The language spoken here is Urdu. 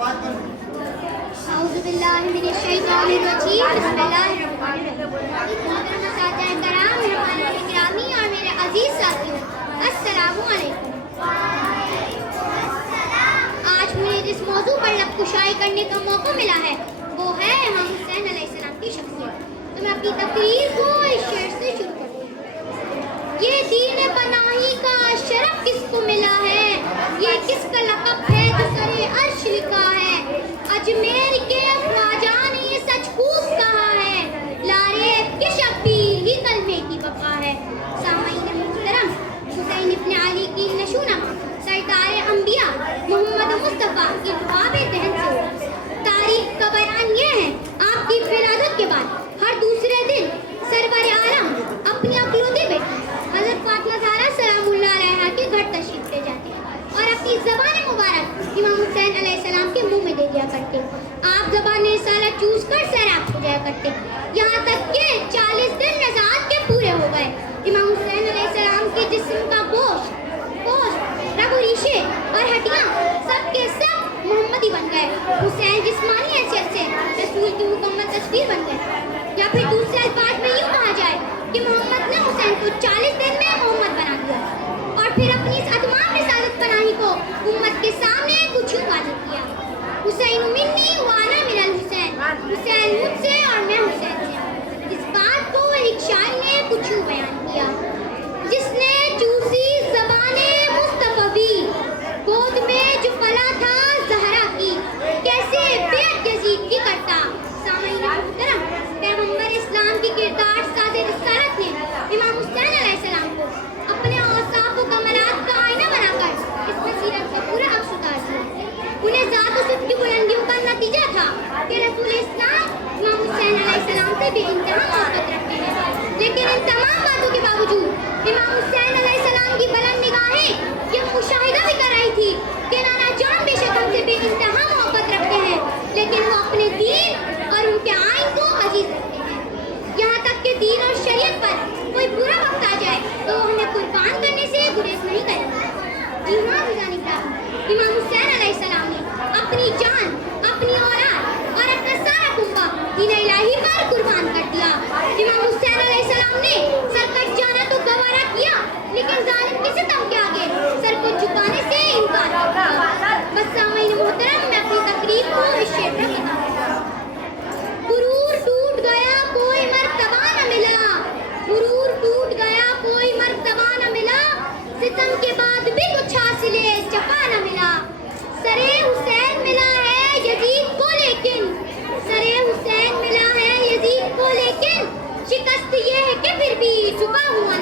أعوذ بالله من الشيطان الرجيم بسم الله الرحمن الرحیم. محترم اساتذہ کرام، مہمان گرامی اور میرے عزیز ساتھیوں، السلام علیکم. آج مجھے جس موضوع پر لب کشائی کرنے کا موقع ملا ہے وہ ہے امام حسین علیہ السلام کی شخصیت. تو میں اپنی تقریر کو اس شعر سے شروع کروں. یہ دین پناہی کا شرف کس کو ملا ہے، یہ کس کا لقب ہے جو سرے عرش لکھا ہے. اجمیر کے خواجہ نے یہ سچ خوب کہا ہے، لارے کے شبیر ہی کلمے کی بقا ہے. سامعین محترم، حسین ابن علی کی نشونم سرکار انبیاء محمد مصطفیٰ کی خواب دہن سے تاریخ کا بیان یہ ہے. آپ کی ولادت کے بعد ہر دوسرے دن سرور عالم اپنی اکلوتی بیٹی حضرت فاطمہ زہرا سلام اللہ علیہا کے گھر تشریف لے جاتے اور اپنی زبان مبارک امام حسین علیہ السلام کے منہ میں دے دیا کرتے. آپ زبان رسالت چوس کر سیراب ہو جایا کرتے، یہاں تک کہ 40 دن رضاعت کے پورے ہو گئے. امام حسین علیہ السلام کے جسم کا گوشت، رگ و ریشے اور ہڈیاں سب کے سب محمدی بن گئے. حسین جسمانی حیثیت سے رسول کی مکمل تصویر بن گئے. یا پھر دوسرے الفاظ میں یوں کہا جائے کہ محمد نے حسین کو 40 دن میں محمد بنا دیا اور پھر اپنی اس اتمام رسالت پناہی کو امت کے سامنے کچھ یوں واضح کیا: حسین منی وانا من الحسین، حسین مجھ سے اور میں حسین سے. اس بات کو ایک شاعر نے کچھ یوں بیان کیا: جس نے چوسی زبان مصطفی، گود میں جو پلا تھا زہرا کی، کیسے بیعت یزید کی کرتا. سامعین محترم، پیغمبر اسلام کی کردار ساز رسالت نے امام حسین علیہ السلام کو اپنے اوصاف و کمالات کا آئینہ بنا کر اس بصیرت کا پورا عکس اتار دیا. انہیں ذات و صدق کی بلندیوں کا نتیجہ تھا کہ رسول اسلام امام حسین علیہ السلام سے بے انتہا محبت رکھتے ہیں. لیکن ان تمام باتوں کے باوجود امام حسین علیہ السلام کی بلند نگاہیں یہ مشاہدہ بھی کر رہی تھی کہ نانا جان بے شک ہم سے بے انتہا محبت رکھتے ہیں، لیکن وہ اپنے دین اور ان کے آئین کو عزیز رکھتے ہیں. یہاں تک کہ دین اور شریعت پر کوئی برا وقت آ جائے تو وہ ہمیں قربان کرنے سے گریز نہیں کریں. جی ہاں بجانب امام حسین علیہ السلام نے اپنی جان، اپنی اولاد اور اپنا سارا کنبہ دین الہی پر قربان کر دیا. امام حسین علیہ السلام نے سر کٹ جانا تو گوارا کیا، لیکن ظالم کے ستم کے آگے سر کو جھکانے سے انکار کر دیا. بس سامعین محترم، میں اپنی تقریر کو اس شعر پر ختم کرتا ہوں. غرور ٹوٹ گیا کوئی مرتبہ نہ ملا، غرور ٹوٹ گیا کوئی مرتبہ نہ ملا، ستم کے بعد بھی کچھ حاصل جفا نہ ملا. سرے حسین ملا ہے یزید کو لیکن، سرے حسین ملا ہے یزید کو لیکن، شکست یہ ہے کہ پھر بھی جھکا ہوا